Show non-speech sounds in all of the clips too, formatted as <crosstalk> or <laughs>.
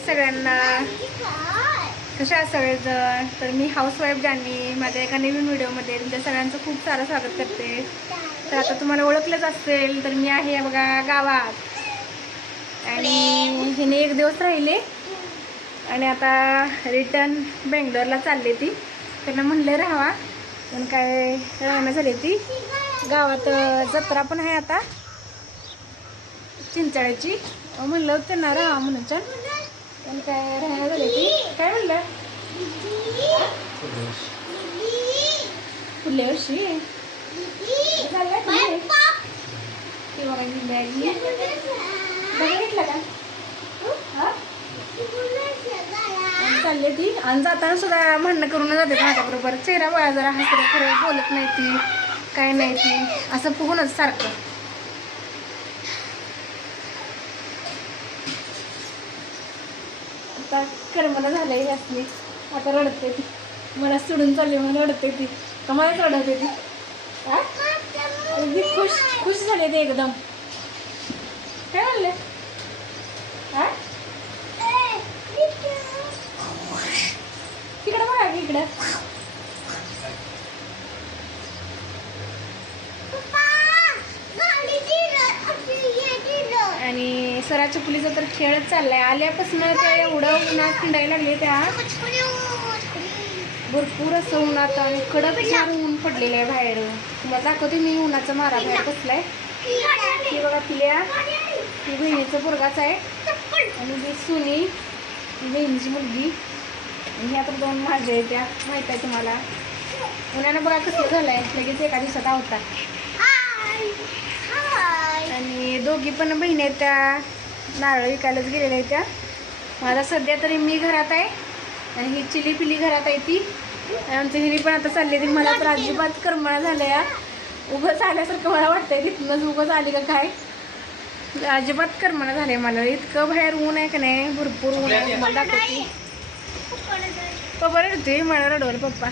सगळ्यांना. कशा सगळेजण? तर मी हाऊसवाईफ जान्हवी माझ्या एका नवीन व्हिडिओमध्ये तुमच्या म्हणजे सगळ्यांचं खूप सारं स्वागत करते. तर आता तुम्हाला ओळखलंच असेल तर मी आहे बघा गावात. आणि हिने एक दिवस राहिले. आणि आता रिटर्न बेंगलोरला चालले ती. त्यांना म्हणले राहावा. पण काय राहणं झाली ती. गावात जत्रा पण आहे आता. चिंचाळ्याची. म्हणलं त्यांना राहा म्हणून. पण काय राहणं झाले ती? काय म्हणलं? पुढल्या वर्षी. चाललंय तुम्ही? ती बघा बॅग. का? चालले ती. आणि जाताना सुद्धा म्हणणं करून जाते माझ्याबरोबर चेहरा बळा जरा हसरे खरं बोलत नाही ती. काय नाही ती. असं फुगूनच सारखं. आता करमना झालंय असली. आता रडते ती. मला सोडून चालली म्हणून रडते ती. कमालच रडवते ती. अगदी खुश खुश झाले ते एकदम. काय म्हणले हा तिकडं बघा की इकडं आणि सराच्या पुलीचा तर खेळच चाललाय. आल्यापासून त्या एवढं उन्हात खिंडायला लागले त्या. भरपूर असं उन्हात आणि कडक ऊन पडलेलं आहे बाहेर. तुम्हाला दाखवते मी उन्हाचा मारा बाहेर बसलाय. ही बघा पिल्या. ही बहिणीचं पोरगाच आहे. आणि ही सुनी. बहिणीची मुलगी. आणि ह्या तर दोन माझ्या आहेत त्या. माहीत आहे तुम्हाला. उन्हानं बघा कसं झालंय. लगेच एका दिवसात आवतात. आणि दोघी पण बहिणी आहेत त्या. नारळ विकायलाच गेलेल्या आहेत त्या. मला सध्या तरी मी घरात आहे आणि ही चिली पिली घरात आहे ती. आमच्या हिरी पण आता चालली ती. मला तर अजिबात करमणा झालं या उगंच आल्यासारखं मला वाटतंय तिथूनच उगंच आली का काय? अजिबात करमणा झाले मला. इतकं बाहेर ऊन आहे का नाही? भरपूर ऊन आहे. मला दाखवते. पप्पा रडते मला रडवलं पप्पा.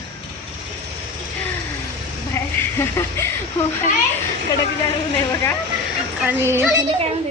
बाहेर. <laughs> कडक जाणून ऊन आहे बघा. आणि काय म्हणते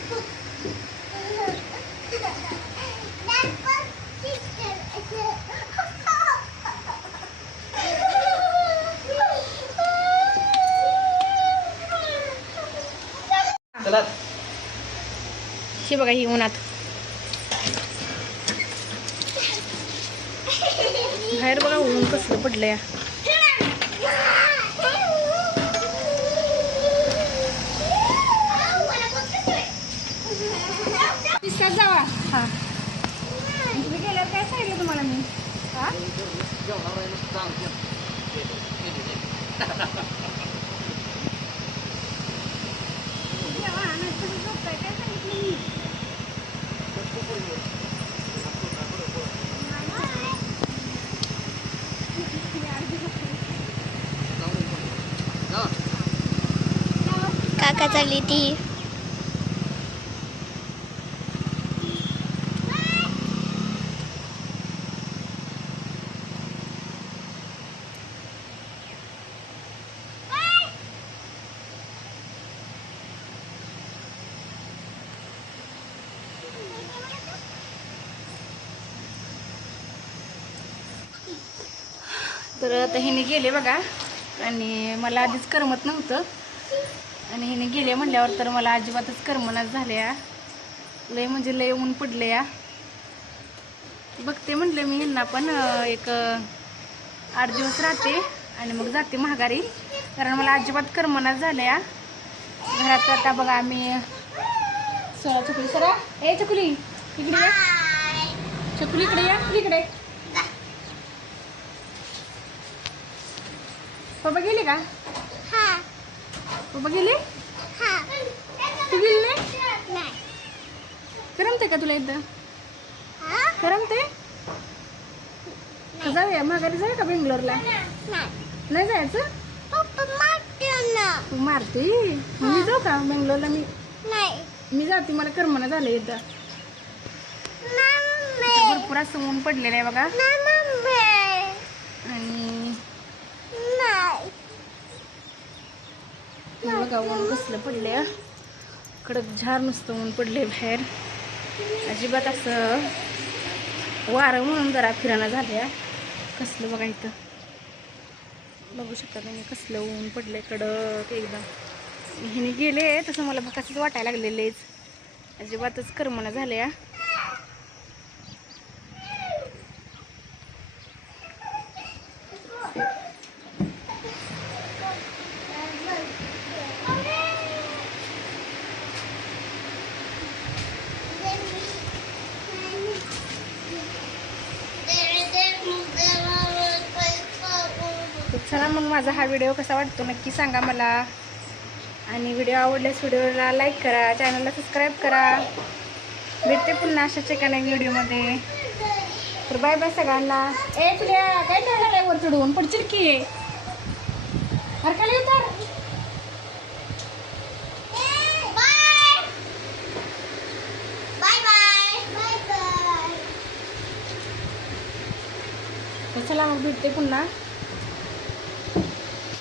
चला. ही बघा ही उन्हात. बाहेर बघा ऊन कसलं पडलंय. दिसतात जावा. हा. तुम्ही गेल्यावर काय सांगितलं तुम्हाला मी? हा जेवा, नाहीतर तुम्ही झोपताय, काय सांगितलं मी? का चालली ती? तर आता हिने गेले बघा. आणि मला आधीच करमत नव्हतं. आणि हिने गेले म्हणल्यावर तर मला अजिबातच करमनाच झाल्या. लय म्हणजे लय ऊन पडले या बघते म्हटलं मी यांना पण एक आठ दिवस राहते आणि मग जाते महागारी कारण मला अजिबात करमनाच झाल्या. घरात आता बघा आम्ही सरा चकुली सरा. ए चकुली इकडे या. चकुली इकडे या इकडे. पप्पा गेले का? पप्पा गेले? तू गेली नाही. करमते का तुला इथं करमते जाऊया माघारी जाऊया का बेंगलोरला? नाही. जायचं? तू मारते? मी जाऊ का बेंगलोरला? मी मी जाते मला करमना झालं इथं भरपूर असं ऊन पडलेलं आहे बघा आणि हे बघा ऊन कसलं पडले कडक झार नुसतं ऊन पडले बाहेर. अजिबात असं वारं म्हणून जरा फिरायला झाल्या. कसलं बघा इथं. बघू शकता तुम्ही कसलं ऊन पडले कडक एकदम. हिने गेले तसं मला भकासच वाटायला लागलेलेच अजिबातच करमणा झाल्या. तर चला मग माझा हा व्हिडिओ कसा वाटतो नक्की सांगा मला. आणि व्हिडिओ आवडल्यास व्हिडिओला लाईक करा चॅनलला सबस्क्राईब करा. भेटते पुन्हा अशाच एका नवीन व्हिडिओमध्ये तर बाय बाय सगळ्यांना. ए तुझ्या काय करणार वर चढून? पडशील की? अरे खाली उतर चला मग भेटते पुन्हा.